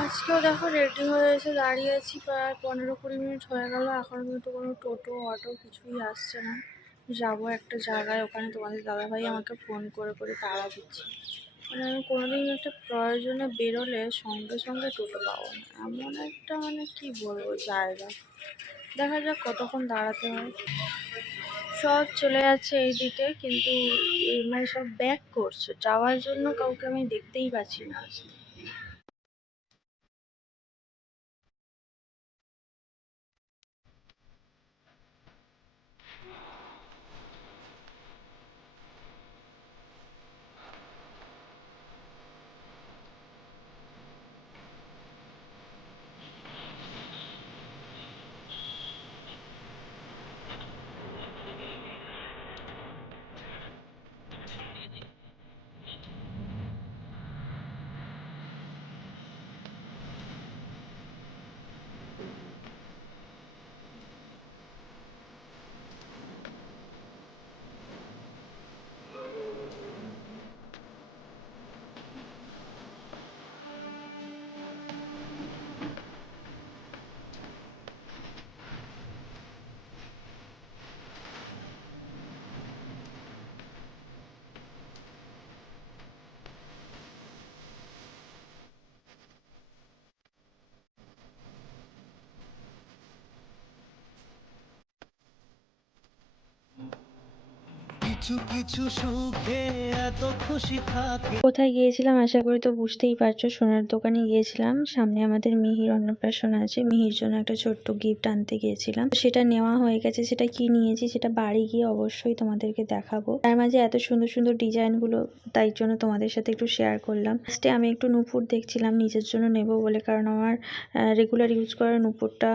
আজকেও দেখো রেডি হয়ে এসে দাঁড়িয়ে আছি প্রায় পনেরো কুড়ি মিনিট হয়ে গেল। এখনও কিন্তু কোনো টোটো, অটো কিছুই আসছে না। যাব একটা জায়গায়, ওখানে তোমাদের দাদাভাই আমাকে ফোন করে করে তাড়া দিচ্ছে। মানে আমি কোনোদিন একটা প্রয়োজনে বেরোলে সঙ্গে সঙ্গে টোটো পাবো না। এমন একটা মানে কি বলব জায়গা। দেখা যাক কতক্ষণ দাঁড়াতে হয়। সব চলে যাচ্ছে এইদিকে, কিন্তু মানে সব ব্যাক করছে। যাওয়ার জন্য কাউকে আমি দেখতেই পাচ্ছি না। আসতে কিছু কিছু খুশি কোথায় গিয়েছিলাম আশা করি তো বুঝতেই পারছ, সোনার দোকানে গিয়েছিলাম। সামনে আমাদের মিহির অন্নপ্রাশন আছে। মিহির জন্য একটা ছোট্ট গিফট আনতে গিয়েছিলাম। সেটা নেওয়া হয়ে গেছে, সেটা কি নিয়েছি সেটা বাড়ি গিয়ে অবশ্যই তোমাদেরকে দেখাবো। তার মাঝে এত সুন্দর সুন্দর ডিজাইনগুলো তাই জন্য তোমাদের সাথে একটু শেয়ার করলাম। ফার্স্টে আমি একটু নুপুর দেখছিলাম, নিজের জন্য নেব বলে, কারণ আমার রেগুলার ইউজ করার নুপুরটা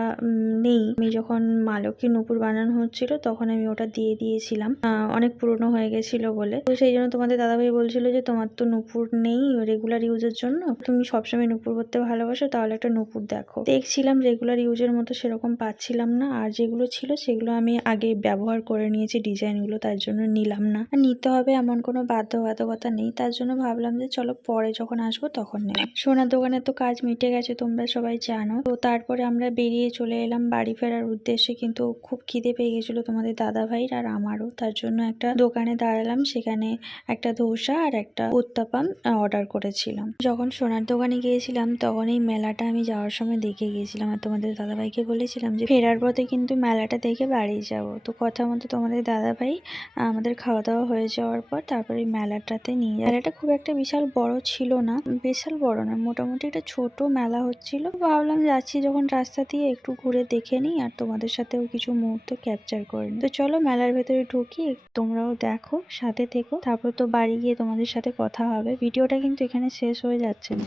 নেই। আমি যখন মালকী নুপুর বানানো হচ্ছিল, তখন আমি ওটা দিয়ে দিয়েছিলাম। অনেক পুরনো হয়ে গেছিল বলে। তো সেই জন্য তোমাদের দাদাভাই বলছিল যে, তোমার তো নুপুর নেই রেগুলার ইউজের জন্য। তুমি সবসময় নুপুর করতে ভালোবাসো, তাহলে একটা নুপুর দেখো। দেখছিলাম রেগুলার ইউজের মতো সেরকম পাচ্ছিলাম না। আর যেগুলো ছিল, সেগুলো আমি আগে ব্যবহার করে নিয়েছি ডিজাইনগুলো তার জন্য নিলাম না। আর নিতে হবে এমন কোনো বাধ্যবাধকতা নেই, তার জন্য ভাবলাম যে, চলো পরে যখন আসব তখন নেব। সোনার দোকানে তো কাজ মিটে গেছে, তোমরা সবাই জানো। তো তারপরে আমরা বেরিয়ে চলে এলাম বাড়ি ফেরার উদ্দেশ্যে, কিন্তু খুব খিদে পেয়ে গেছিল তোমাদের দাদা ভাইয়ের আর আমারও। তার জন্য একটা দোকানে দাঁড়ালাম, সেখানে একটা ধোসা আর একটা উত্তাপাম অর্ডার করেছিলাম। যখন সোনার দোকানে গিয়েছিলাম, তখন এই মেলাটা আমি যাওয়ার সময় দেখে গিয়েছিলাম আর তোমাদের দাদাভাইকে বলেছিলাম যে, ফেরার পথে কিন্তু মেলাটা দেখে বাড়ি যাব। তো কথা মতো তোমাদের দাদাভাই আমাদের খাওয়া দাওয়া হয়ে যাওয়ার পর তারপরে মেলাটাতে নিয়ে মেলাটা খুব একটা বিশাল বড় ছিল না, বিশাল বড় না, মোটামুটি একটা ছোট মেলা হচ্ছিল। ভাবলাম যাচ্ছি যখন রাস্তা দিয়ে একটু ঘুরে দেখে নিই, আর তোমাদের সাথেও কিছু মুহূর্ত ক্যাপচার করে নিই। তো চলো মেলার ভেতরে ঢুকি, তোমরাও দেখো, সাথে থেকো। তারপর তো বাড়ি গিয়ে তোমাদের সাথে কথা হবে। ভিডিওটা কিন্তু এখানে শেষ হয়ে যাচ্ছে না।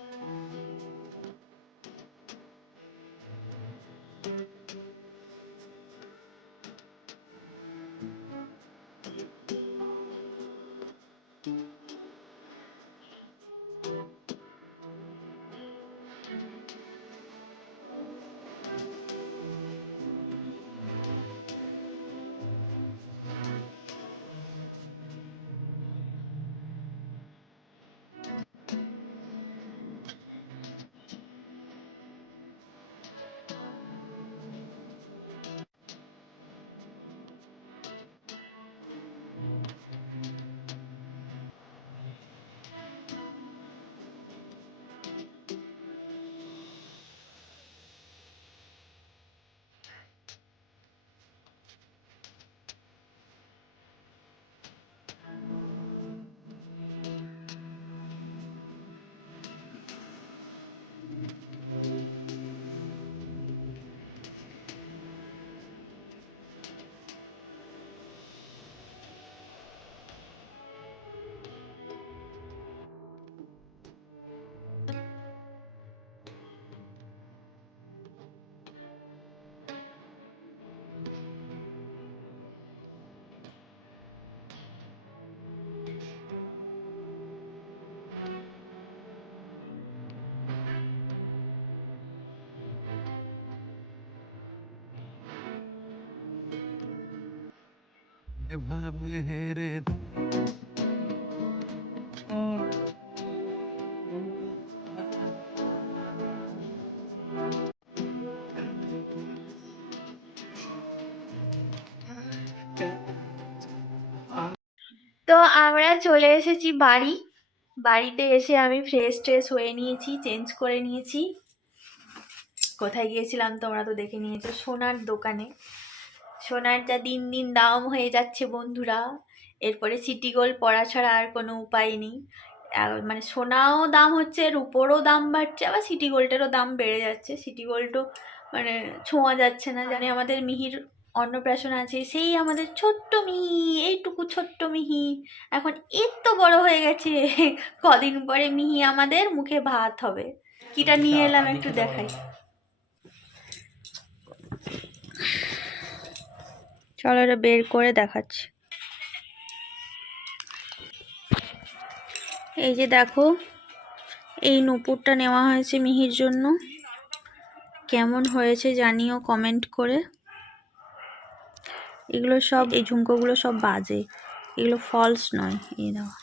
হেরে তো আমরা চলে এসেছি বাড়ি। বাড়িতে এসে আমি ফ্রেশ ট্রেশ হয়ে নিয়েছি চেঞ্জ করে নিয়েছি। কোথায় গিয়েছিলাম তোমরা তো দেখে নিয়েছো, সোনার দোকানে। সোনার যা দিন দিন দাম হয়ে যাচ্ছে বন্ধুরা। এরপরে সিটি গোল্ড পড়া ছাড়া আর কোনো উপায় নেই। মানে সোনাও দাম হচ্ছে রুপোরও দাম বাড়ছে আবার সিটি গোল্ডেরও দাম বেড়ে যাচ্ছে। সিটি গোল্ডও মানে ছোঁয়া যাচ্ছে না। জানি আমাদের মিহির অন্নপ্রাশন আছে সেই আমাদের ছোট্ট মিহি এইটুকু ছোট্ট মিহি। এখন এর তো বড় হয়ে গেছে। কদিন পরে মিহি আমাদের মুখে ভাত হবে। কিটা নিয়ে এলাম একটু দেখাই। চলো এটা বের করে দেখাচ্ছি। এই যে দেখো, এই নুপুরটা নেওয়া হয়েছে মিহির জন্য। কেমন হয়েছে জানিও কমেন্ট করে। এগুলো সব, এই ঝুমকোগুলো সব বাজে। এগুলো ফলস নয়, এই দেওয়া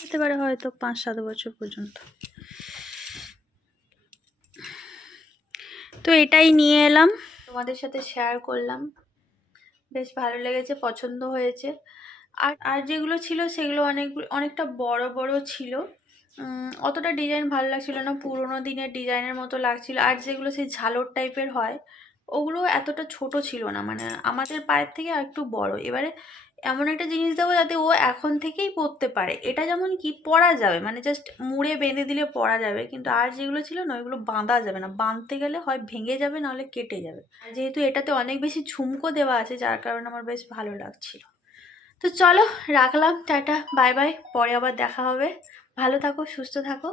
হতে পারে হয়তো পাঁচ সাত বছর পর্যন্ত। তো এটাই নিয়ে এলাম। তোমাদের সাথে শেয়ার করলাম। বেশ ভালো লেগেছে, পছন্দ হয়েছে। আর আর যেগুলো ছিল সেগুলো অনেক, অনেকটা বড় বড় ছিল। অতটা ডিজাইন ভালো লাগছিল না, পুরোনো দিনের ডিজাইনের মতো লাগছিল। আর যেগুলো সেই ঝালর টাইপের হয়, ওগুলো এতটা ছোট ছিল না। মানে আমাদের পায়ের থেকে আর একটু বড়। এবারে এমন একটা জিনিস দেবো যাতে ও এখন থেকেই পরতে পারে। এটা যেমন কি পরা যাবে মানে জাস্ট মুড়ে বেঁধে দিলে পরা যাবে, কিন্তু আর যেগুলো ছিল না, ওইগুলো বাঁধা যাবে না। বাঁধতে গেলে হয় ভেঙে যাবে, নাহলে কেটে যাবে। আর যেহেতু এটাতে অনেক বেশি ঝুমকো দেওয়া আছে, যার কারণে আমার বেশ ভালো লাগছিল। তো চলো, রাখলাম, টাটা, বাই বাই, পরে আবার দেখা হবে। ভালো থাকো, সুস্থ থাকো।